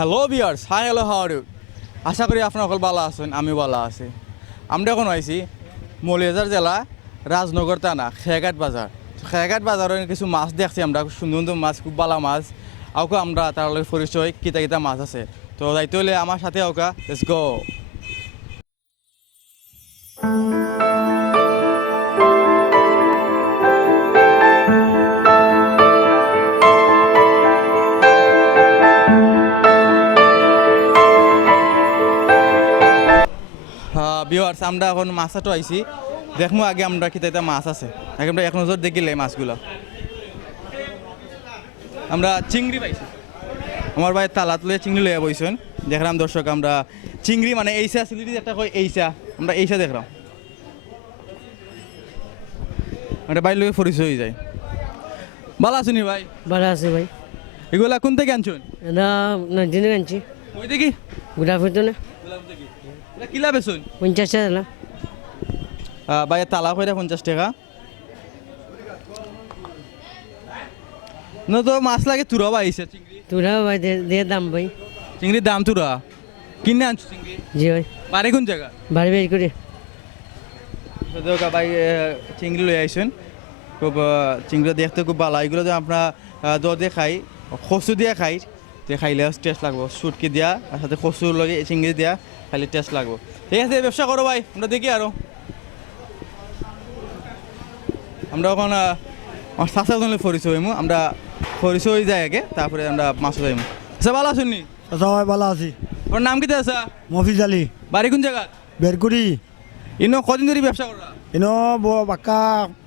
Hello beers, hi hello how are you? আশা করি আপনারা সকল ভালো আছেন, আমি ভালো আছি। আমরা এখন আইছি মৌলভীবাজার জেলা রাজনগর থানা খেয়াঘাট বাজার। খেয়াঘাট বাজারের কিছু মাছ দেখছি আমরা, খুব সুন্দর সুন্দর মাছ, খুব ভালো মাছ। আউকা আমরা তার লগে পরিচয় কিতা কিতা মাছ আছে। তো যাইতে হলে আমার সাথে আউকা, লেটস গো। ভিউয়ার্স, আমরা এখন মাছাটো আইছি, দেখবো আগে আমরা কিতা কিতা মাছ আছে। আগে আমরা এক নজর দেখিলে মাছগুলো আমরা চিংড়ি পাইছি। আমার ভাই তালাত লয়ে চিংড়ি লইয়া বইছেন। দেখলাম দর্শক, আমরা চিংড়ি মানে এইসা সিলিটি একটা কই এইসা, আমরা এইসা দেখলাম। একটা বাইর লগে পরিচয় হয়ে যায়। ভালো আছেন ভাই? ভালো আছে ভাই। এগুলা কোন থেকে আনছেন? এটা নদিনে আনছি। ওই দেখি গোলাপ হতো না এটা কিলা বেচুন? 50 টাকা। ভাই তালা কইরা 50 টাকা। না তো মাছ লাগে তুরা পাইছে চিংড়ি। তোরা ভাই দে দাম ভাই। চিংড়ির দাম তুরা কিনে আনছো চিংড়ি? জি ভাই। বাড়ি কোন জায়গা? বাড়ি বাড়ি করে। তো ভাই চিংড়ি লই আইছেন। খুব চিংড়ি দেখতে খুব ভালো। এগুলো যে আমরা দদে খাই, কচু দিয়ে খাই, তে খাইলে টেস্ট লাগবো। সুটকি দিয়া আর সাথে কচুর লগে চিংড়ি দিয়া খাইলে টেস্ট লাগবো। ঠিক আছে, ব্যবসা করো ভাই, আমরা দেখি আরো। আমরা এখন আমার চাষা জন্য পরিচয় হইমু, আমরা পরিচয় হয়ে যাই আগে, তারপরে আমরা মাছও যাইমু। আচ্ছা, ভালো আছেন নি? সবাই ভালো আছি। ওর নাম কিতা আছে? মফিজ আলী, বাড়ি কোন জায়গা? বেরকুড়ি। ইনো কদিন ধরে ব্যবসা করা? এনো বাক্কা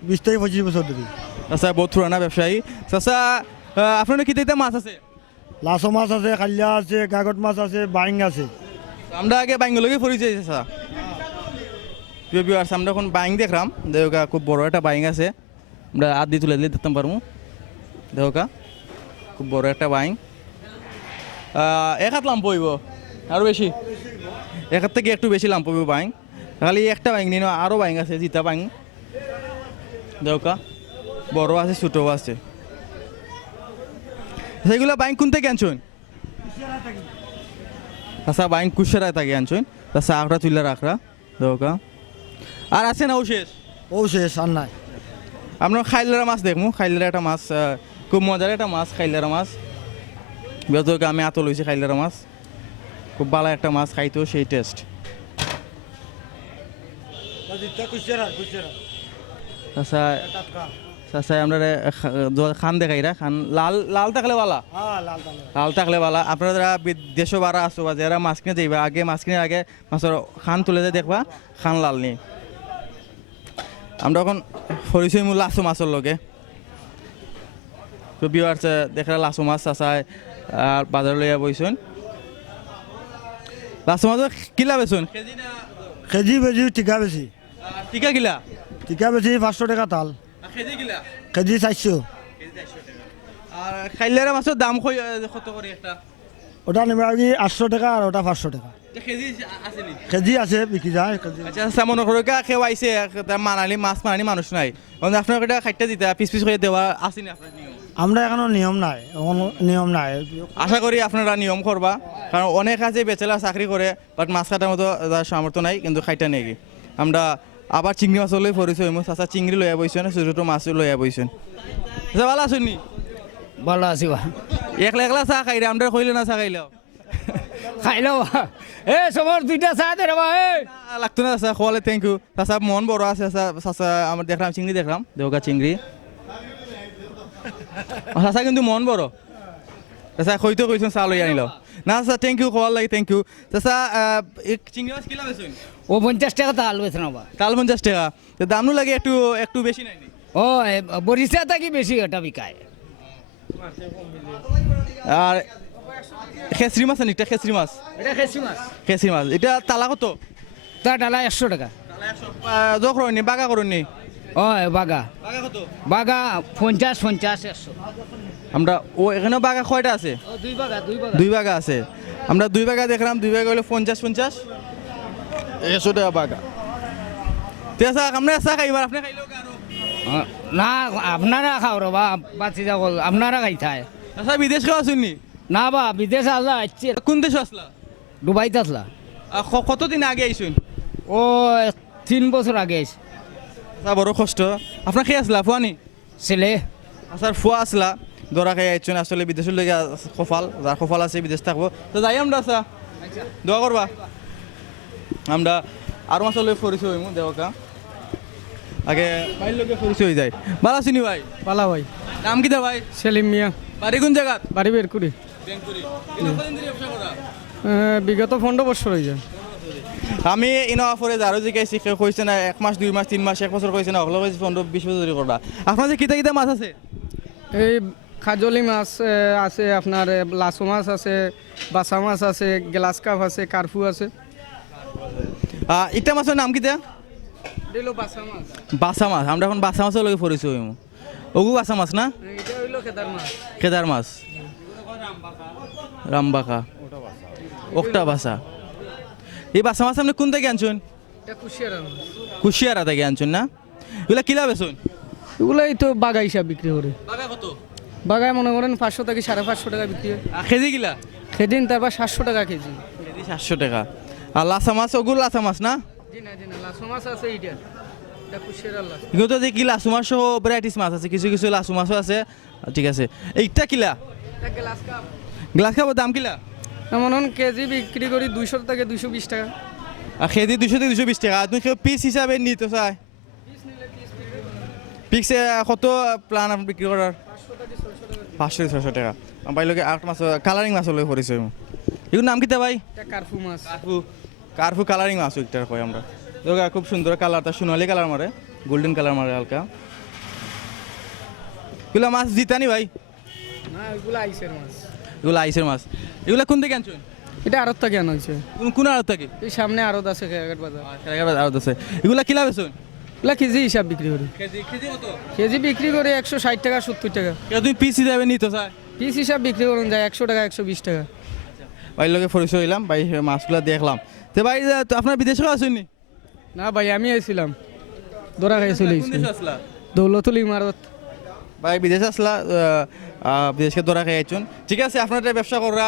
20 থেকে 25 বছর ধরে। আচ্ছা, বহুত পুরানা ব্যবসায়ী। চাচা, আপনার কি দিতে মাছ আছে? লাসো মাছ আছে, কালিয়া আছে, কাগট মাছ আছে, বাইং আছে। আমরা আগে বাইঙ্গলকে পরিচয় চাচা। প্রিয় ভিউয়ার্স, আমরা এখন বাইং দেখলাম। দেওকা খুব বড় একটা বাইং আছে, আমরা আদি তুলে দিলে দেখতে পারবো। দেওকা খুব বড় একটা বাইং। এক হাত লাম্প হইব, আরও বেশি, এক হাত থেকে একটু বেশি লাম্প হইব বাইং। খালি একটা বাইং নিন, আরও বাইং আছে, জিতা বাইং। দেওকা বড় আছে, ছোটও আছে। সেগুলো বাইং কোন থেকে আনছেন? আচ্ছা, বাইং কুশারায় থাকে আনছেন। তাছাড়া আখড়া তুলে রাখরা দেওকা। আর আছে না ও শেষ? ও শেষ আর নাই। আমরা খাইলারা মাছ দেখবো। খাইলারা একটা মাছ, খুব মজার একটা মাছ, খাইলারা মাছ। বেতকে আমি আতো লইছি খাইলারা মাছ, খুব ভালো একটা মাছ, খাইতেও সেই টেস্ট। আচ্ছা আচ্ছা, আমরা খান দেখাই রা খান লাল লাল থাকলে বালা, লাল থাকলে বালা। আপনারা যারা দেশও বাড়া আসো বা যারা মাছ কিনে যাইবা, আগে মাছ কিনে আগে মাছের খান তুলে দিয়ে দেখবা খান লাল নেই। আমরা এখন পরিচয় মূল লাসো মাছের লগে। তো ভিউয়ার্স, দেখা লাসো মাছ চাচায় আর বাজার লইয়া বইছেন। লাসো মাছ কিলা বেচুন? কেজি বেজি টিকা বেশি। টিকা কিলা? টিকা বেশি 500 টাকা তাল। কেজি কিলা? কেজি 400। আর খাইলারা মাছের দাম কত করে একটা? ওটা নেবে আর কি 800 টাকা, আর ওটা 500 টাকা। কেজি আছে নি? কেজি আছে, বিক্রি যায় কেজি। আচ্ছা আচ্ছা, মনে করো কেউ আইসে, মানালি মাছ মানানি মানুষ নাই, আপনার এটা খাইতে দিতে পিস পিস করে দেওয়া আসেনি আপনার নিয়ম? আমরা এখনো নিয়ম নাই, নিয়ম নাই। আশা করি আপনারা নিয়ম করবা, কারণ অনেক আছে বেচেলা চাকরি করে, বাট মাছ কাটার মতো সামর্থ্য নাই, কিন্তু খাইটা নেই। আমরা আবার চিংড়ি মাছ লই পরিচয় হইমু। চাচা চিংড়ি লইয়া বইছেন, ছোট ছোট মাছ লইয়া বইছেন। আচ্ছা, ভালো আছেন নি? ভালো আছি বা। একলা একলা চা খাইলে আমরা কইলে না চা খাইলেও খাইলো এ সবার দুইটা চা দে রে ভাই। লাগতো না চাচা, খোয়ালে থ্যাংক ইউ। চাচা মন বড় আছে। চাচা আমার দেখলাম চিংড়ি, দেখলাম দেওকা চিংড়ি। চাচা কিন্তু মন বড়। চাচা কইতো কইছেন চা লই আনিল না। চাচা থ্যাংক ইউ, খোয়ার লাগে থ্যাংক ইউ। চাচা চিংড়ি মাছ কিলা বেচুন? ও 50 টাকা তাল বেচনা বা। তাল 50 টাকা। তো দামও লাগে একটু একটু বেশি নাই? ও বরিশা থাকি বেশি এটা বিকায়। আর খেসরি মাছ আনিটা, খেসরি মাছ। এটা খেসি মাছ। খেসরি মাছ এটা তালা কত? তা ডালা 100 টাকা। জখ রইনি, বাগা করুননি? ও বাগা বাগা কত? বাগা 50 50 100। আমরা ও এখানেও বাগা কয়টা আছে? ও দুই বাগা। দুই বাগা আছে। আমরা দুই বাগা দেখলাম, দুই বাগা হলো 50 50 100 টাকা বাগা। ঠিক আছে, আমরা চা খাইবার, আপনি খাইলেও আরো না আপনারা খাও রে বা বাচ্চি যাও, আপনারা খাইতায়। আচ্ছা, বিদেশ খাওয়া শুননি? না বা বিদেশ আসলা আসছে কোন দেশে আসলা দুবাইতে আসলা কতদিন আগে আইসুন ও 3 বছর আগে এসে বড় কষ্ট আপনার খেয়ে আসলা ফুয়ানি ছেলে আসার ফুয়া আসলা দরা খেয়ে আইসুন আসলে বিদেশের লেগে কপাল যার কপাল আছে বিদেশ থাকবো তো যাই আমরা আসা দোয়া করবা আমরা আরো মাসলে পরিচয় হইমু দেওকা আগে বাইর লোকে পরিচয় হয়ে যায় ভালো আছিনি ভাই পালা ভাই নাম কি দা ভাই সেলিম মিয়া বাড়ি কোন জায়গা বাড়ি বের করি বিগত 15 বছর হয়ে যায় আমি ইনো পরে যারো জিজ্ঞাসি কেউ কইছে না 1 মাস 2 মাস 3 মাস 1 বছর কইছে না ওগুলো কইছে 15-20 বছর ধরে করবা আপনাদের কিতা কিতা মাছ আছে এই খাজলি মাছ আছে আপনার লাসো মাছ আছে বাসা মাছ আছে গ্লাস কাপ আছে কারফু আছে ইটা মাছের নাম কিতা দিলো বাসা মাছ বাসা মাছ আমরা এখন বাসা মাছের লগে পরিচয় হইমু ওগু বাসা মাছ না এটা হইলো খেদার মাছ কেদার মাছ রামবাকা ওকটা বাসা এই বাসা মাছ আপনি কোন থেকে আনছেন এটা কুশিয়ারা মাছ কুশিয়ারা থেকে আনছেন না এগুলা কিলা বেচুন এগুলাই তো বাগা হিসাব বিক্রি করে বাগা কত বাগায় মনে করেন 500 থেকে 550 টাকা বিক্রি হয় কেজি কিলা সেদিন তারপর 700 টাকা কেজি কেজি 700 টাকা আর লাসা মাছ ওগুলো লাসা মাছ না জি না লাসো মাছ আছে এইটা এটা কুশিয়ারা লাস এগুলো তো দেখি লাসু মাছ সহ ভ্যারাইটিস মাছ আছে কিছু কিছু লাসু মাছও আছে ঠিক আছে এইটা কিলা এটা গ্লাস কাপ গ্লাস খাবার দাম কিলা মনে হন কেজি বিক্রি করি 200 থেকে 220 টাকা আর কেজি 200 থেকে 220 টাকা আপনি কেউ পিস হিসাবে নিতে চায় পিক্সে কত প্ল্যান আপনি বিক্রি করার 500-600 টাকা আমার ভাই লোকে 8 মাছ কালারিং মাছ হলে পরিচয় এগুলোর নাম কিতা ভাই এটা কারফু মাছ কার্ফু কালারিং মাছ একটা কই আমরা দেখো খুব সুন্দর কালারটা সোনালি কালার মারে গোল্ডেন কালার মারে হালকা এগুলো মাছ জিতানি ভাই না এগুলো আইসের মাছ এগুলো আইসের মাছ এগুলো কোন থেকে আনছেন এটা আড়ত থেকে আনা হয়েছে কোন আড়ত থেকে এই সামনে আড়ত আছে খেয়াঘাট বাজার আড়ত আছে এগুলো কিলা বেচুন এগুলা কেজি হিসাব বিক্রি করি কেজি কত কেজি বিক্রি করে 160 টাকা 70 টাকা কেউ তুমি পিস হিসাবে নিতে চায় পিস হিসাব বিক্রি করুন যায় 100 টাকা 120 টাকা ভাই লোকে পরিচয় হইলাম ভাই মাছগুলো দেখলাম তো ভাই তো আপনার বিদেশেও আসেননি না ভাই আমি আইছিলাম দৌড়া খাই চলে কোন দেশে আসলা দৌলতুল ইমারত ভাই বিদেশে আসলা বিদেশকে দৌড়া খাই আইছুন ঠিক আছে আপনার ব্যবসা করা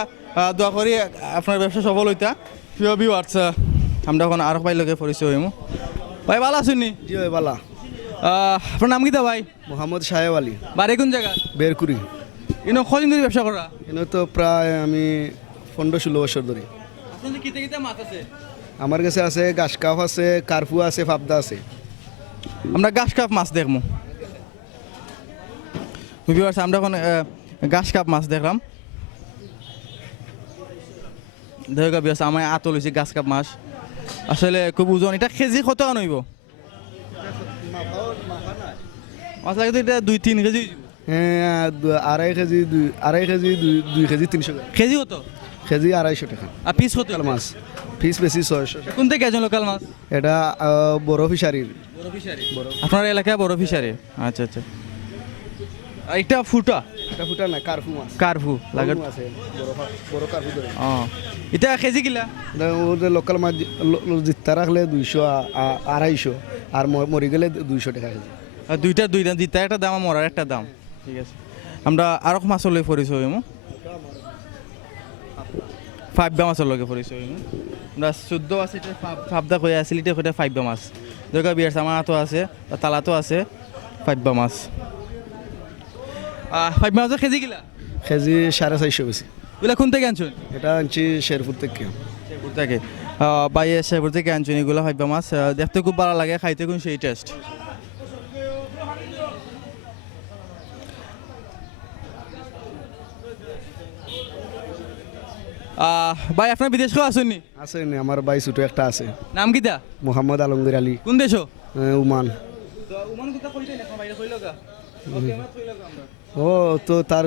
দোয়া করি আপনার ব্যবসা সফল হইতা প্রিয় ভিউয়ার্স আমরা এখন আরো ভাই লোকে পরিচয় হইমু ভাই ভালো আসেননি জি ভাই বালা আপনার নাম কিতা ভাই মোহাম্মদ সাহেব আলী বাড়ি কোন জায়গা বেরকুরি ইনো কদিন ধরে ব্যবসা করা এনে তো প্রায় আমি 15-16 বছর ধরে আপনাদের কিতা কিতা মাছ আছে আমার কাছে আছে গাছকাপ আছে কারফু আছে ফাবদা আছে আমরা ঘাস কাপ মাছ দেখবো ভিউয়ার্স আমরা এখন ঘাস কাপ মাছ দেখলাম দেখা বিয়াস আমার আতল হয়েছে ঘাস কাপ মাছ আসলে খুব ওজন এটা কেজি কত আনইব মাছ লাগে তো এটা 2-3 কেজি হ্যাঁ 2.5 কেজি 2 কেজি 300 টাকা কেজি কত কেজি 250 টাকা আর পিস কত লোকাল মাছ পিস বেশি 600 কোন থেকে একজন লোকাল মাছ এটা বড় ফিশারির বড় ফিশারি আপনার এলাকায় বড় ফিশারি আচ্ছা আচ্ছা আর এটা ফুটা এটা ফুটা না কারফু মাছ কার্ভু লাগে কার্ফু আছে বড় কারফু ধরে এটা কেজি কিলা এটা ওদের লোকাল মাছ জিত্তা রাখলে 200 250 আর মরি গেলে 200 টাকা কেজি আর দুইটা জিতা একটা দাম আর মরার একটা দাম ঠিক আছে আমরা আরো মাছের লগে পরিচয় হইমু ফাইবা মাছের লগে পরিচয় হইমু আমরা 14 আছে এটা ফাবদা কই আছিল এটা কইটা ফাইবা মাছ দেখা বিয়ার আমার তো আছে তালাতো আছে ফাইবা মাছ ফাইবা মাছের কেজি কিলা কেজি 450 বেশি এগুলা কোন থেকে আনছেন এটা আনছি শেরপুর থেকে শেরপুর থেকে বাইরে শেরপুর থেকে আনছেন এগুলো ফাইবা মাছ দেখতে খুব ভালো লাগে খাইতে কোন সেই টেস্ট ভাই আপনার বিদেশ কেউ আসেননি আছে নি আমার ভাই ছোট একটা আছে নাম কিতা মোহাম্মদ আলমগীর আলী কোন দেশ উমান ও তো তার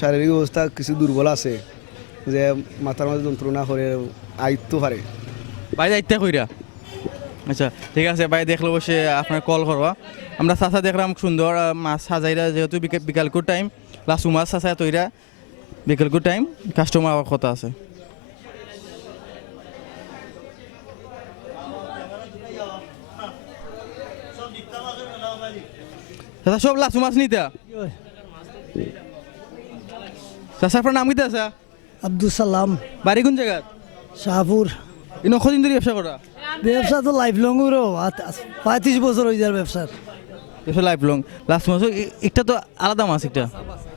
শারীরিক অবস্থা কিছু দুর্বল আছে যে মাথার মধ্যে যন্ত্রণা করে আইতো পারে ভাই যাইতে কইরা আচ্ছা ঠিক আছে ভাই দেখলো বসে আপনার কল করবা আমরা চাষা দেখলাম সুন্দর মাছ সাজাইরা যেহেতু বিকালকুর টাইম লাসু মাছ চাষা তৈরা বিকালকুর টাইম কাস্টমার আবার কথা আছে চাষা সব লাসু মাছ নিতা চাষা আপনার নাম কিতা আছে আব্দুল সালাম বাড়ি কোন জায়গা? শাহপুর। ইনো কদিন ধরে ব্যবসা করা? ব্যবসা তো লাইফ লং 35 বছর হয়ে যার ব্যবসার। ব্যবসা লাইফ লং। লাস্ট মাস একটা তো আলাদা মাছ, একটা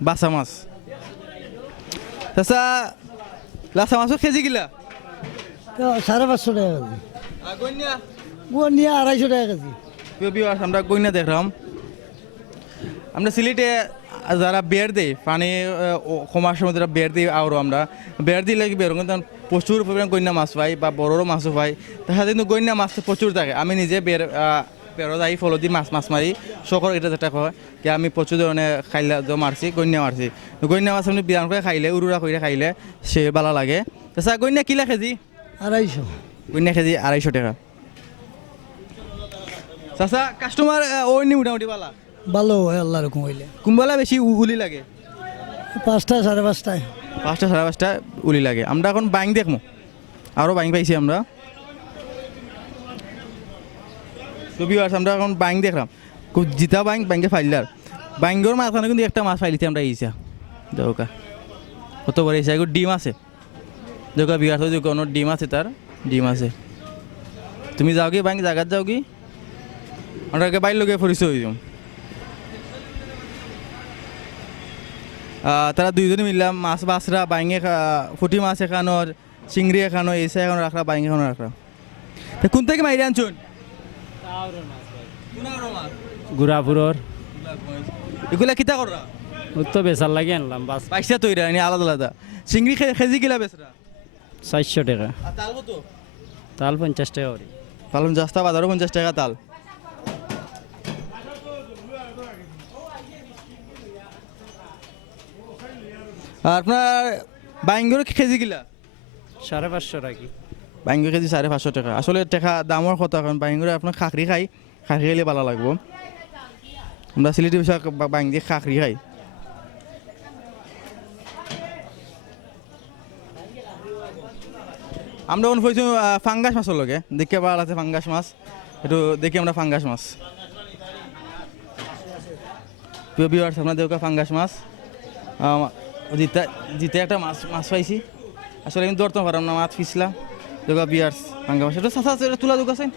বাসা মাছ। চাচা লাসা মাছও কেজি গিলা? তো 550 টাকা কেজি। গইনা গনিয়া 250 টাকা কেজি। ভিউয়ার্স আমরা গইনা দেখলাম। আমরা সিলেটে যারা বের দেয় পানি কমার সময় যারা বের দিই আরও আমরা বের দিলে কি বের কিন্তু প্রচুর পরিমাণ গইনা মাছ পাই বা বড়রও মাছও পাই। তাহলে কিন্তু গইনা মাছ প্রচুর থাকে। আমি নিজে বেরো যাই ফলো দিই মাছ মারি শখর এটা যেটা কয় কি আমি প্রচুর ধরনের খাইলে মারছি গইনা মারছি। গইনা মাছ আপনি বিরান করে খাইলে উড়ুরা করে খাইলে সে ভালো লাগে। তাছাড়া গইনা কিলা কেজি? 250। গইনা কেজি 250 টাকা। চাচা কাস্টমার ওই নি মোটামুটি বালা ভালো হয় আল্লাহ রকম হইলে। কুম্বালা বেশি উলি লাগে? 5টা 5:30টায়। 5টা 5:30টা উলি লাগে। আমরা এখন বাইং দেখবো, আরও বাইং পাইছি আমরা। তো ভিউয়ার্স আমরা এখন বাইং দেখলাম, খুব জিতা বাইংকে ফাইলার বাইঙ্গর মাঝখানে কিন্তু একটা মাছ ফাইলিতে আমরা ইসা দেওকা কত বড় ইসা ডিম আছে দেওকা ভিউয়ার্স ওই কোনো ডিম আছে, তার ডিম আছে। তুমি যাও কি বাইং জায়গাত যাও কি আমরা বাইর লোকে পরিচয় হয়ে যাও। তারা দুইজনে মিললাম মাছ বাসরা বাইঙে ফুটি মাছ এখানোর চিংড়ি এখানো এসে এখন রাখরা বাইঙে এখানো রাখরা। কোন থেকে মাইরে আনছুন? গুড়াপুরর এগুলা কিতা কররা? তো বেচার লাগে আনলাম বাস পয়সা তৈরি আলাদা আলাদা। চিংড়ি কেজি কিলা বেচরা? 400 টাকা। আর তাল কত? তাল 50 টাকা করে। তাল জাস্তা বাজারও 50 টাকা তাল। আর আপনার বাইঙ্গর কেজি কিলা? 550 টাকা। বাইঙ্গর কেজি 550 টাকা। আসলে টাকা দামের কথা, কারণ বাইঙ্গরে আপনার খাকরি খাই, খাকরি খাইলে ভালো লাগবো। আমরা সিলেটি বিষয় বাইং দিয়ে খাকরি খাই। আমরা মনে করছি ফাঙ্গাস মাছের লগে দেখে ভালো আছে ফাঙ্গাস মাছ, একটু দেখি আমরা ফাঙ্গাস মাছ। প্রিয় ভিউয়ার্স আপনার দেখো ফাঙ্গাস মাছ জিতে একটা মাছ পাইছি। আসলে আমি ধরতে পারলাম না, মাছ পিছলা দেখো ভিউয়ার্স ফাঙ্গা মাছ। এটা সাথে এটা তুলা দুঃখ আছেন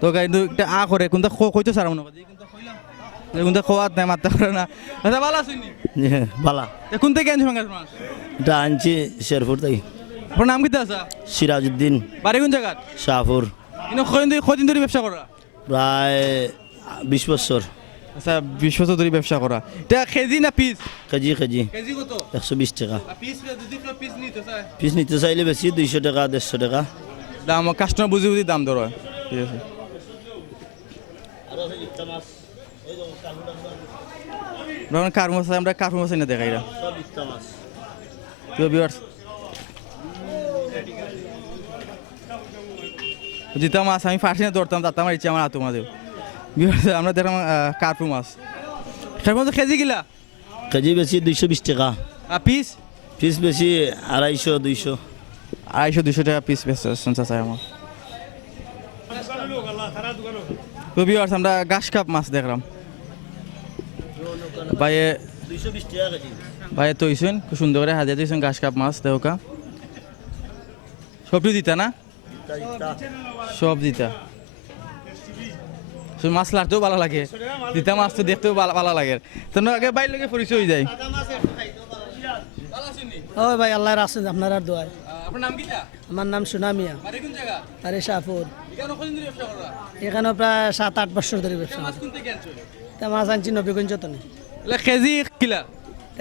তো কিন্তু একটা করে কোনটা কইতো সারা মনে করছি কোনটা খোয়াত নাই মারতে পারে না। আচ্ছা ভালো আছেন? বালা কোন থেকে আনছি ফাঙ্গাস মাছ? এটা আনছি শেরপুর তাই। আপনার নাম কিতা আছে? সিরাজউদ্দিন। বাড়ি কোন জায়গা? শাহপুর। কিন্তু কদিন ধরে ব্যবসা করা? প্রায় 20 বছর। আচ্ছা 20 বছর ধরে ব্যবসা করা। এটা কেজি না পিস? কেজি কেজি কেজি কত? 120 টাকা। পিস যদি পিস নিতে চায় পিস নিতে চাইলে বেশি 200 টাকা 150 টাকা দাম। কাস্টমার বুঝি বুঝি দাম ধরো। ঠিক আছে কার মাছ আমরা কার্পু মাছ এনে দেখাই জিতা মাছ আমি ফার্স্ট ধরতাম তাতাম ইচ্ছে আমার হাতু মাঝে। আমরা দেখলাম কার্পু মাছ। কার্পু মাছ কেজি কিলা? কেজি বেশি 220 টাকা। পিস? পিস বেশি 250 200 250 টাকা পিস বেচছেন চাচা আমার। আমরা ঘাস কাপ মাছ দেখলাম ভাইয়ে 220 টাকা কেজি। ভাইয়ে তৈছেন খুব সুন্দর করে হাজিয়া তৈছেন ঘাস কাপ মাছ দেওকা। সবটি দিতা না? সব দিতা। মাছ লাগতেও ভালো লাগে, দিতা মাছ তো দেখতেও ভালো লাগে। তো আগে বাইর লোকে পরিচয় হয়ে যায়। ও ভাই আল্লাহর রাসূল আপনার আর দোয়া। আপনার নাম কি? আমার নাম সুনামিয়া। বাড়ি কোন জায়গা? আরে শাহপুর। এখানে কতদিন ধরে ব্যবসা করা? এখানে প্রায় 7-8 বছর ধরে ব্যবসা মাছ করি। কোন থেকে আনছো? তা মাছ আনছি নবীগঞ্জ তনে। কেজি কিলা?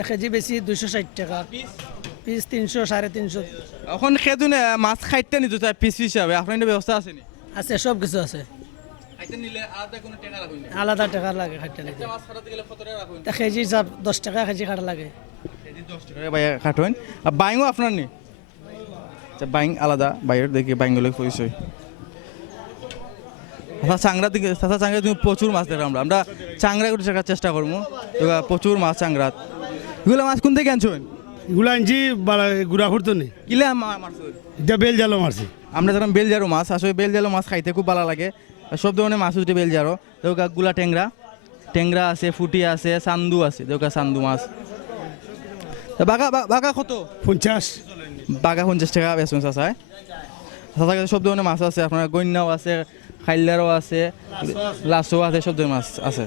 কেজি বেশি 260 টাকা। পিস? পিস 300 350। এখন খেতুন মাছ খাইতে নিতে চাই পিস হিসাবে আপনার ব্যবস্থা আছে নি? আছে সব কিছু আছে। খাইতে নিলে আলাদা কোনো টাকা রাখুন না? আলাদা টাকা লাগে খাইতে নিতে। মাছ খাটাতে গেলে কত টাকা রাখুন? তা কেজি হিসাব 10 টাকা কেজি খাটা লাগে। কেজি 10 টাকা ভাই খাটুন। আর বাইংও আপনার নি? আচ্ছা বাইং আলাদা, বাইরের দেখি বাইংগুলো পরিচয়। চাংরা থেকে চাংরা তুমি প্রচুর মাছ দেখলাম আমরা চাংরা করে দেখার চেষ্টা করবো। প্রচুর মাছ চাংরা। এগুলো মাছ কোন থেকে আনছেন? এগুলো আনছি গুড়াপুর তো নেই। কিলা মাছ? এটা বেল জালো মারছি। আমরা যখন বেলজারো মাছ আসলে বেলজারো মাছ খাইতে খুব ভালো লাগে। সব ধরনের মাছ উঠে বেলজারো গুলা ট্যাংরা আছে, ফুটি আছে, চান্দু আছে। চান্দু মাছ বাঘা কত 50 বাঘা 50 টাকা বেচুন চাচায় চাচার কাছে সব ধরনের মাছ আছে আপনার গন্যাও আছে খাইলারও আছে লাচও আছে সব ধরনের মাছ আছে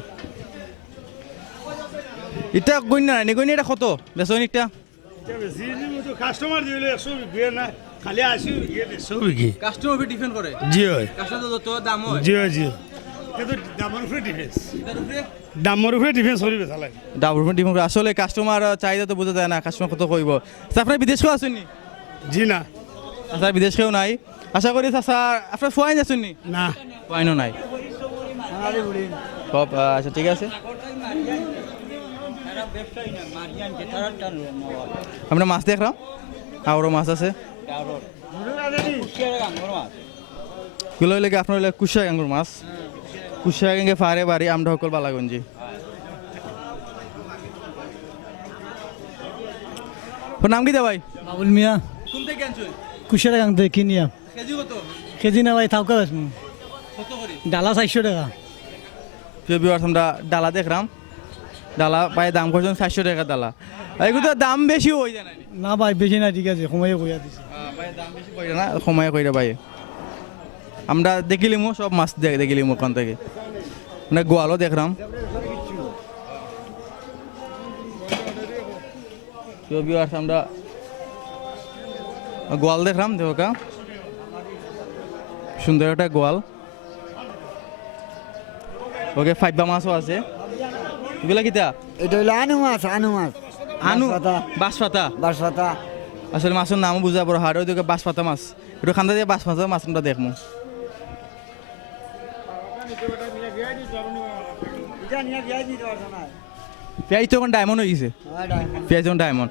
এটা গন্যা নাই গন্যা এটা কত বেচুন এটা কাস্টমার দিলে 100 বিঘে না খালি 80 বিঘে 100 বিঘে কাস্টমার উপরে ডিপেন্ড করে জি হয় কাস্টমার যত দাম হয় জি হয় জি কিন্তু দামের উপরে ডিফেন্স দামের উপরে ডিফেন্স করি বেচা লাগে দামের উপরে ডিপেন্ড করে আসলে কাস্টমার চাহিদা তো বোঝা যায় না কাস্টমার কত কইব আপনার বিদেশ কেউ আসেননি জি না চাচা বিদেশ কেউ নাই আশা করি চাচা আপনার ফুয়াইন আসেননি না ফুয়াইনও নাই সব আচ্ছা ঠিক আছে আমরা মাছ দেখলাম আরও মাছ আছে গুলো হইলে কি আপনার হইলে কুশিয়া গাঙ্গুর মাছ কুশিয়া গাঙ্গে ফারে বাড়ি আমরা সকল বালাগঞ্জি তোর নাম কি দা ভাই বাবুল মিয়া কোন থেকে আনছেন কুশিয়ারা গাং দেখি নিয়া কেজি কত কেজি না ভাই থাকা বেশ কত করে ডালা 400 টাকা প্রিয় ভিউয়ার্স আমরা ডালা দেখলাম ডালা পায়ে দাম করছেন 400 টাকা ডালা এগুলো তো দাম বেশি হয়ে যায় না না ভাই বেশি না ঠিক আছে সময় কইয়া দিছি ভাই দাম বেশি কইরা না সময় কইরা ভাই আমরা দেখিলিমু সব মাছ দেখিলিমু ওখান থেকে মানে গোয়ালও দেখলাম প্রিয় ভিউয়ার্স আমরা গোয়াল দেখলাম দেখা সুন্দর একটা গোয়াল ওকে ফাইবা মাছও আছে এগুলা কিতা এটা হলো আনু মাছ আনু বাঁশপাতা বাসপাতা আসলে মাছের নামও বুঝা বড় হাড় ওইদিকে বাঁশপাতা মাছ একটু খান্দা দিয়ে বাঁশপাতা মাছ আমরা দেখবো পেঁয়াজ তো এখন ডায়মন্ড হয়ে গেছে পেঁয়াজ এখন ডায়মন্ড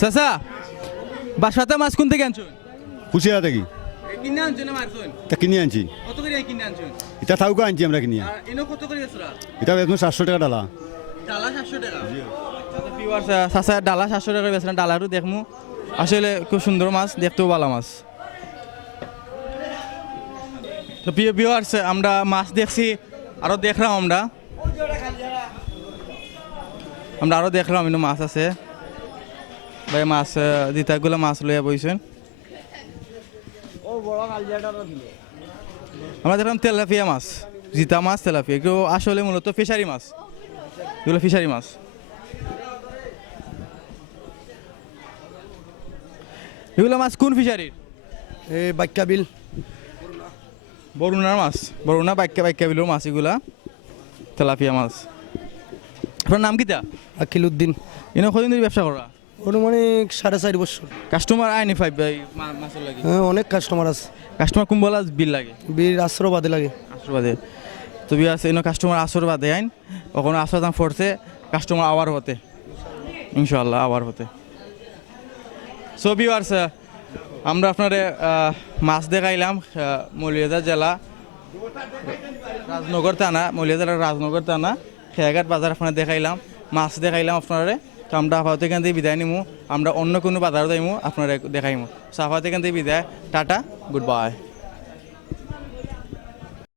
চাচা বাঁশপাতা মাছ কোন থেকে আনছো কুচিয়া থাকি কিনে আনছো না মারছুন তা কিনে আনছি কত করে কিনে আনছুন এটা থাউকা আনছি আমরা কিনিয়া আর ইনো কত করে গেছরা এটা বেতন 700 টাকা ডালা ডালা 700 টাকা চাচা ডালা 700 টাকা বেচলেন ডালারও দেখমু আসলে খুব সুন্দর মাছ দেখতেও ভালো মাছ তো প্রিয় ভিউয়ার্স আমরা মাছ দেখছি আরও দেখলাম আমরা আরও দেখলাম কিন্তু মাছ আছে ভাই মাছ দিতাগুলো মাছ লইয়া বইছেন আমরা দেখলাম তেলাপিয়া মাছ জিতা মাছ তেলাপিয়া এগুলো আসলে মূলত ফিশারি মাছ এগুলো ফিশারি মাছ এগুলো মাছ কোন ফিশারির এই বাক্কা বিল বরুণার মাছ বরুণা বাইক্কা বিলের মাছ এগুলা তেলাপিয়া মাছ আপনার নাম কিতা আকিলউদ্দিন এনে কদিন ধরে ব্যবসা করা অনুমানিক 4.5 বছর কাস্টমার আয়নি ফাইভ মাছের লাগে হ্যাঁ অনেক কাস্টমার আছে কাস্টমার কুম্বলা বিল লাগে বীর আশ্রবাদে লাগে আসরবাদে তো বিয়াস এনে কাস্টমার আসরবাদে আইন ওখানে আসর দাম পড়ছে কাস্টমার আওয়ার হতে ইনশাল্লাহ আওয়ার হতে সো বিয়ার্স আমরা আপনারে মাছ দেখাইলাম মৌলিয়াদার জেলা রাজনগর থানা মৌলিয়াদার রাজনগর থানা খেয়াঘাট বাজার আপনার দেখাইলাম মাছ দেখাইলাম আপনারে তো আমরা আপাতত এখান থেকে বিদায় নিমু আমরা অন্য কোনো বাজারও যাইমু আপনারা দেখাইমু সো আপাতত এখান থেকে বিদায় টাটা গুড বাই